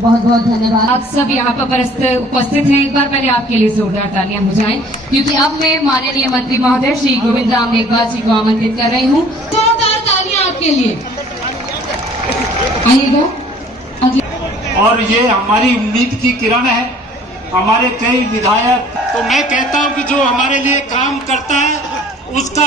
बहुत बहुत धन्यवाद। आप सब यहाँ पर उपस्थित हैं, एक बार पहले आपके लिए जोरदार तालियां हो जाएं, क्योंकि अब मैं माननीय मंत्री महोदय श्री गोविंद राम मेघवाल जी को आमंत्रित कर रही हूँ। के लिए आइएगा। और ये हमारी उम्मीद की किरण है, हमारे कई विधायक। तो मैं कहता हूं कि जो हमारे लिए काम करता है उसका